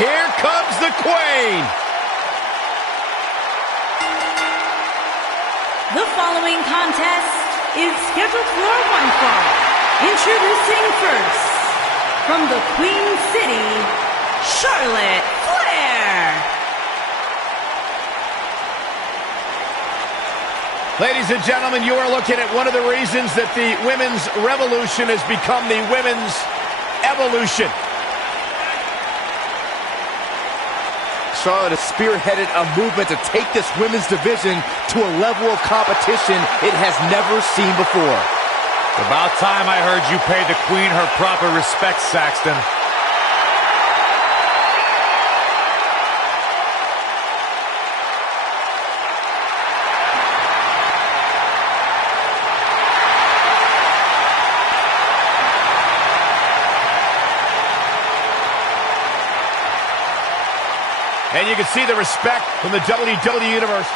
Here comes the Queen. The following contest is scheduled for one fall. Introducing first, from the Queen City, Charlotte Flair. Ladies and gentlemen, you are looking at one of the reasons that the women's revolution has become the women's evolution. Charlotte has spearheaded a movement to take this women's division to a level of competition it has never seen before. About time I heard you pay the Queen her proper respect, Saxton. And you can see the respect from the WWE Universe.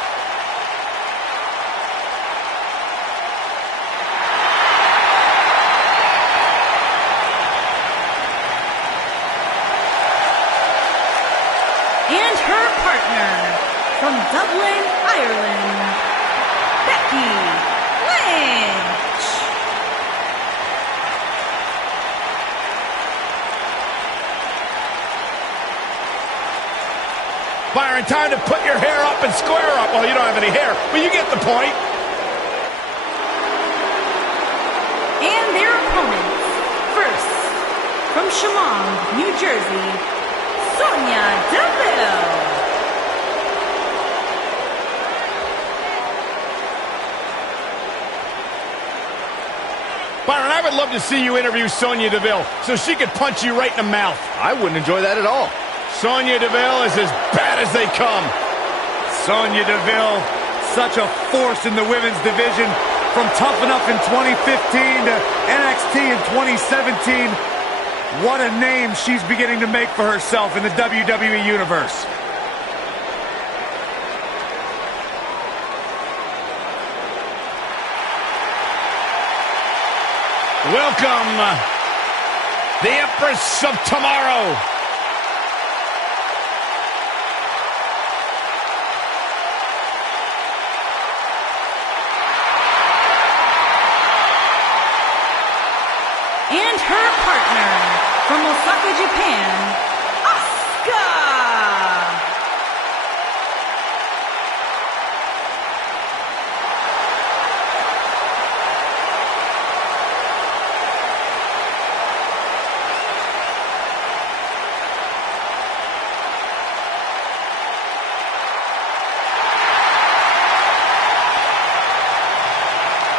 And her partner, from Dublin, Ireland, Becky Lynch. Byron, time to put your hair up and square up. Well, you don't have any hair, but you get the point. And their opponents, first, from Chemung, New Jersey, Sonya Deville. Byron, I would love to see you interview Sonya Deville so she could punch you right in the mouth. I wouldn't enjoy that at all. Sonya Deville is as bad as they come. Sonya Deville, such a force in the women's division. From Tough Enough in 2015 to NXT in 2017. What a name she's beginning to make for herself in the WWE Universe. Welcome, the Empress of Tomorrow. And her partner, from Osaka, Japan, Asuka.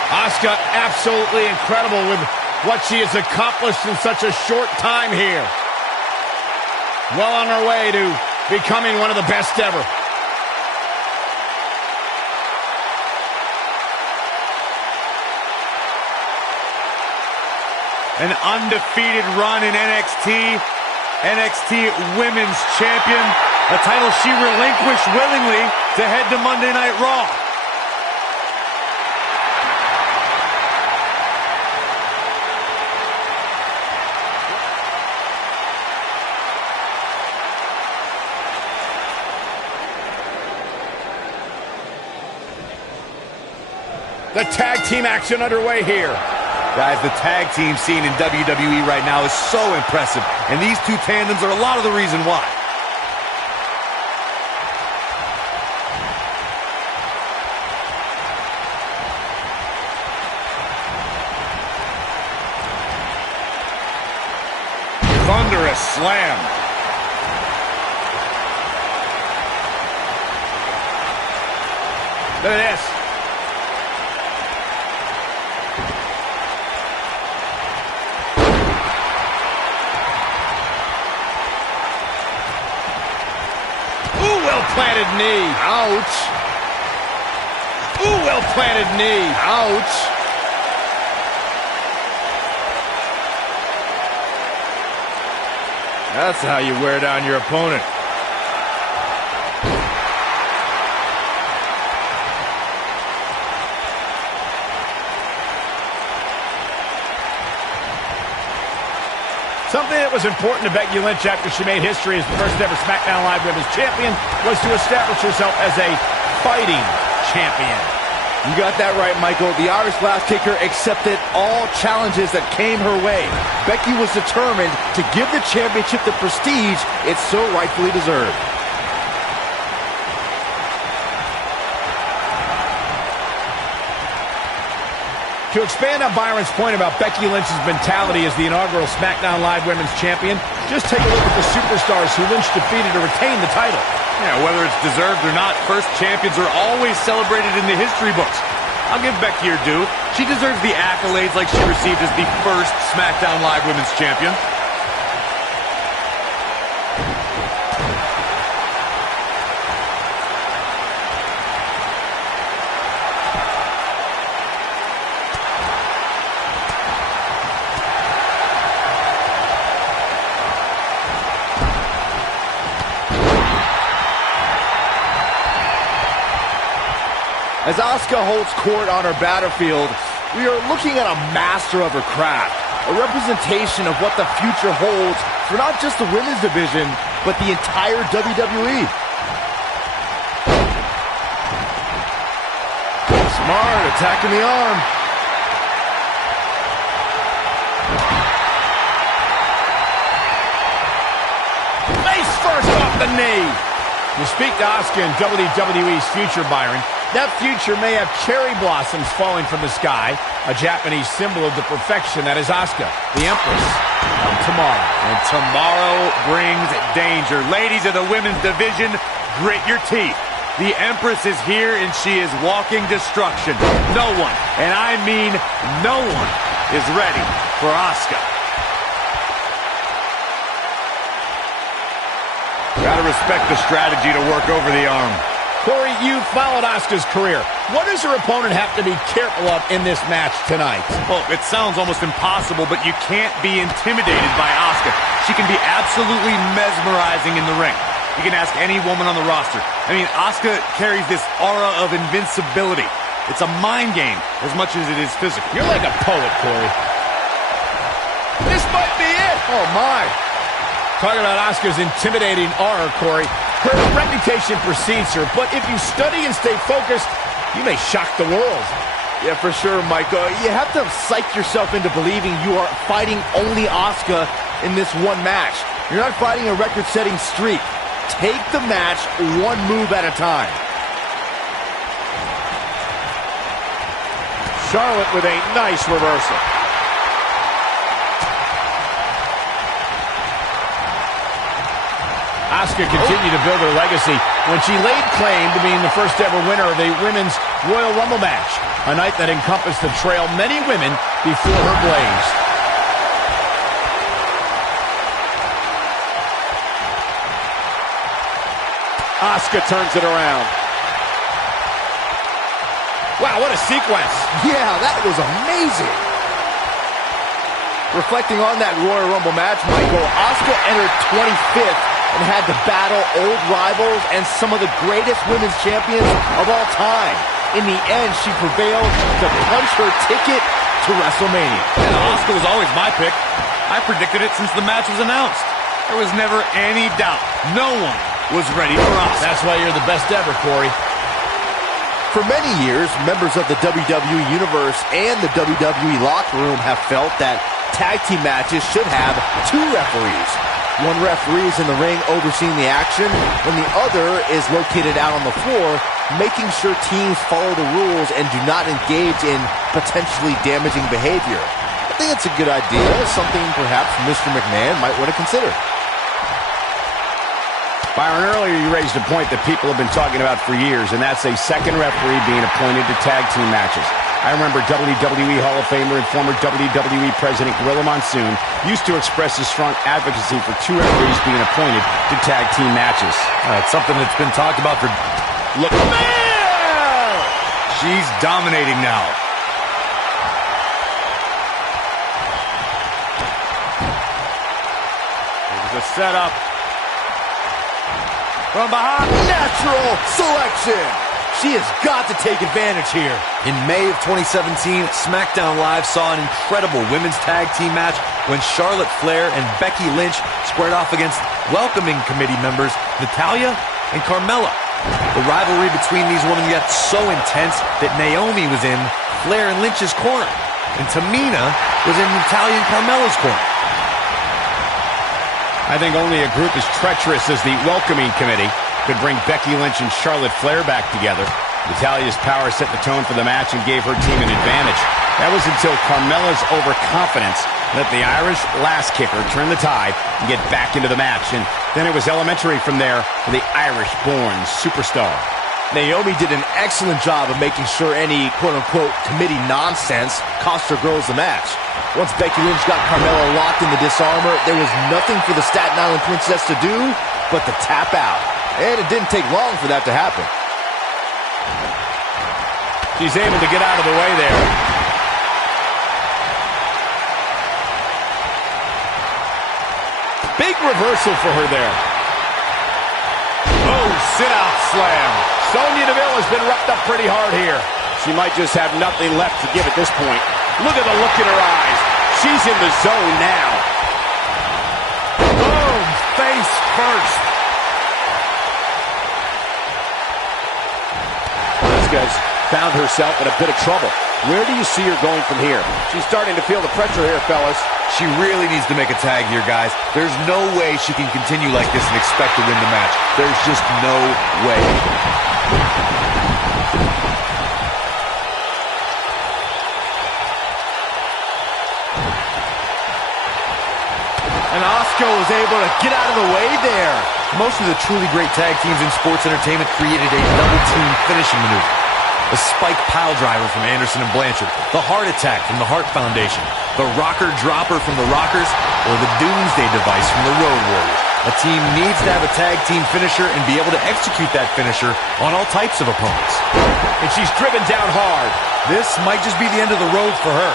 Asuka, absolutely incredible with what she has accomplished in such a short time here. Well on her way to becoming one of the best ever. An undefeated run in NXT. NXT Women's Champion. A title she relinquished willingly to head to Monday Night Raw. The tag team action underway here. Guys, the tag team scene in WWE right now is so impressive, and these two tandems are a lot of the reason why. Thunderous slam. Look at this. Well-planted knee. Ouch. Ooh, well-planted knee. Ouch. That's how you wear down your opponent. Something that was important to Becky Lynch after she made history as the first ever SmackDown Live Women's Champion was to establish herself as a fighting champion. You got that right, Michael. The Irish Lass Kicker accepted all challenges that came her way. Becky was determined to give the championship the prestige it so rightfully deserved. To expand on Byron's point about Becky Lynch's mentality as the inaugural SmackDown Live Women's Champion, just take a look at the superstars who Lynch defeated to retain the title. Yeah, whether it's deserved or not, first champions are always celebrated in the history books. I'll give Becky her due. She deserves the accolades like she received as the first SmackDown Live Women's Champion. As Asuka holds court on her battlefield, we are looking at a master of her craft, a representation of what the future holds for not just the women's division, but the entire WWE. Smart, attacking the arm. Face first off the knee. You speak to Asuka in WWE's future, Byron. That future may have cherry blossoms falling from the sky, a Japanese symbol of the perfection that is Asuka, the Empress of tomorrow. And tomorrow brings danger. Ladies of the women's division, grit your teeth. The Empress is here and she is walking destruction. No one, and I mean no one, is ready for Asuka. Gotta respect the strategy to work over the arm. Corey, you followed Asuka's career. What does her opponent have to be careful of in this match tonight? Well, it sounds almost impossible, but you can't be intimidated by Asuka. She can be absolutely mesmerizing in the ring. You can ask any woman on the roster. I mean, Asuka carries this aura of invincibility. It's a mind game as much as it is physical. You're like a poet, Corey. This might be it. Oh, my. Talking about Asuka's intimidating aura, Corey. Her reputation precedes her, but if you study and stay focused, you may shock the world. Yeah, for sure, Michael. You have to psych yourself into believing you are fighting only Asuka in this one match. You're not fighting a record-setting streak. Take the match one move at a time. Charlotte with a nice reversal. Asuka continued to build her legacy when she laid claim to being the first ever winner of a women's Royal Rumble match, a night that encompassed the trail many women before her blazed. Asuka turns it around. Wow, what a sequence. Yeah, that was amazing. Reflecting on that Royal Rumble match, Michael, Asuka entered 25th and had to battle old rivals and some of the greatest women's champions of all time. In the end, she prevailed to punch her ticket to WrestleMania. And Asuka was always my pick. I predicted it since the match was announced. There was never any doubt. No one was ready for Asuka. That's why you're the best ever, Corey. For many years, members of the WWE Universe and the WWE locker room have felt that tag team matches should have two referees. One referee is in the ring overseeing the action, when the other is located out on the floor, making sure teams follow the rules and do not engage in potentially damaging behavior. I think it's a good idea, something perhaps Mr. McMahon might want to consider. Byron, earlier you raised a point that people have been talking about for years, and that's a second referee being appointed to tag team matches. I remember WWE Hall of Famer and former WWE President Gorilla Monsoon used to express his strong advocacy for two referees being appointed to tag team matches. It's something that's been talked about for... Look, man! She's dominating now. There's a setup. From behind. Natural selection. She has got to take advantage here. In May of 2017, SmackDown Live saw an incredible women's tag team match when Charlotte Flair and Becky Lynch squared off against welcoming committee members Natalya and Carmella. The rivalry between these women got so intense that Naomi was in Flair and Lynch's corner, and Tamina was in Natalya and Carmella's corner. I think only a group as treacherous as the welcoming committee could bring Becky Lynch and Charlotte Flair back together. Natalya's power set the tone for the match and gave her team an advantage. That was until Carmella's overconfidence let the Irish lass kicker turn the tide and get back into the match. And then it was elementary from there for the Irish-born superstar. Naomi did an excellent job of making sure any quote-unquote committee nonsense cost her girls the match. Once Becky Lynch got Carmella locked in the disarmor, there was nothing for the Staten Island Princess to do but to tap out. And it didn't take long for that to happen. She's able to get out of the way there. Big reversal for her there. Oh, sit-out slam. Sonya Deville has been roughed up pretty hard here. She might just have nothing left to give at this point. Look at the look in her eyes. She's in the zone now. Boom! Face first. Asuka's found herself in a bit of trouble. Where do you see her going from here? She's starting to feel the pressure here, fellas. She really needs to make a tag here, guys. There's no way she can continue like this and expect to win the match. There's just no way. And Asuka was able to get out of the way there. Most of the truly great tag teams in sports entertainment created a double-team finishing maneuver. The spike pile driver from Anderson and Blanchard, the heart attack from the Hart Foundation, the rocker dropper from the Rockers, or the Doomsday device from the Road Warriors. A team needs to have a tag team finisher and be able to execute that finisher on all types of opponents. And she's driven down hard. This might just be the end of the road for her.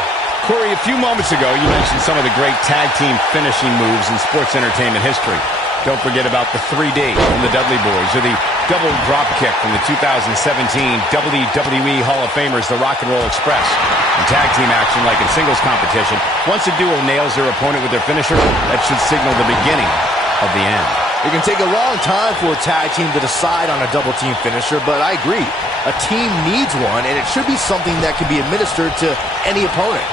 Corey, a few moments ago, you mentioned some of the great tag team finishing moves in sports entertainment history. Don't forget about the 3D from the Dudley Boys, or the double drop kick from the 2017 WWE Hall of Famers, the Rock and Roll Express. In tag team action, like in singles competition, once a duo nails their opponent with their finisher, that should signal the beginning of the end. It can take a long time for a tag team to decide on a double team finisher, but I agree. A team needs one, and it should be something that can be administered to any opponent.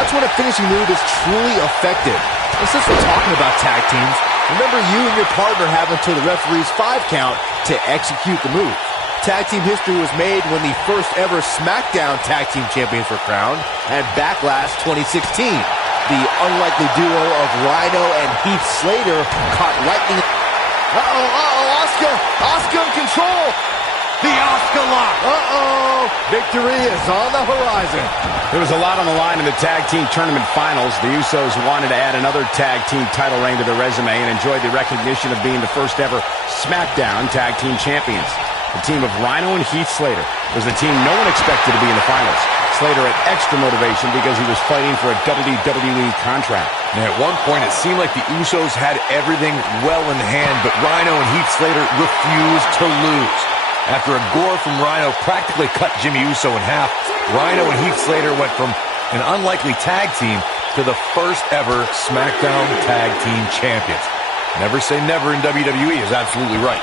That's when a finishing move is truly effective. And since we're talking about tag teams, remember you and your partner have until the referee's 5 count to execute the move. Tag team history was made when the first ever SmackDown Tag Team Champions were crowned at Backlash 2016. The unlikely duo of Rhino and Heath Slater caught lightning. Asuka in control. The Asuka lock. Victory is on the horizon. There was a lot on the line in the tag team tournament finals. The Usos wanted to add another tag team title reign to their resume and enjoyed the recognition of being the first ever SmackDown Tag Team Champions. The team of Rhino and Heath Slater was the team no one expected to be in the finals. Slater had extra motivation because he was fighting for a WWE contract. And at one point, it seemed like the Usos had everything well in hand, but Rhino and Heath Slater refused to lose. After a gore from Rhino practically cut Jimmy Uso in half, Rhino and Heath Slater went from an unlikely tag team to the first ever SmackDown Tag Team Champions. Never say never in WWE is absolutely right.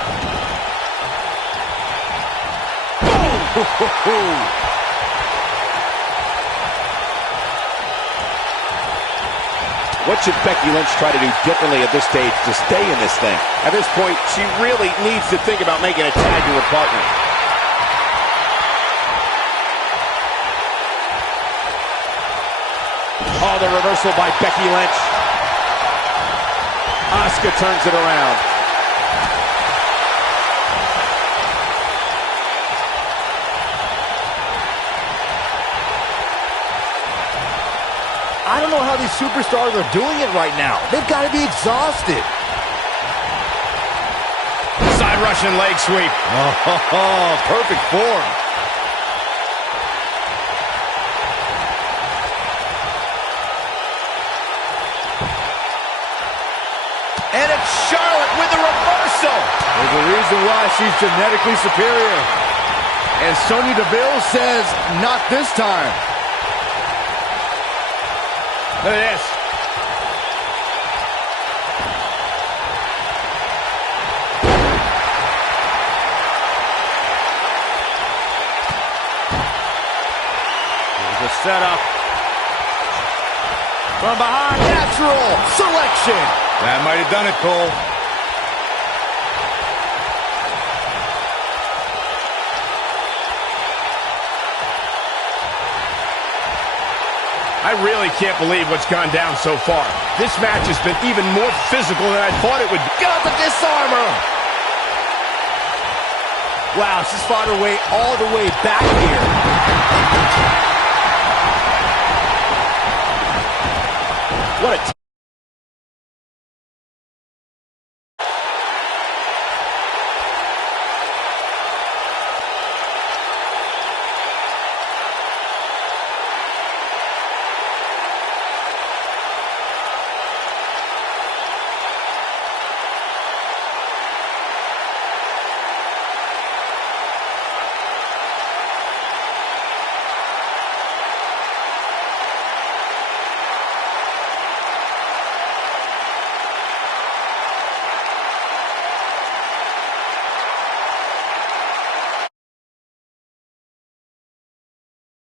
What should Becky Lynch try to do differently at this stage to stay in this thing? At this point, she really needs to think about making a tag to her partner. Oh, the reversal by Becky Lynch. Asuka turns it around. I don't know how these superstars are doing it right now. They've got to be exhausted. Side Russian leg sweep. Oh, perfect form. And it's Charlotte with the reversal. There's a reason why she's genetically superior. And Sonya Deville says, not this time. Look at this. Here's the setup. From behind. Natural selection. That might have done it, Cole. I really can't believe what's gone down so far. This match has been even more physical than I thought it would be. Got the disarmer. Wow, she's fought her way all the way back here. What a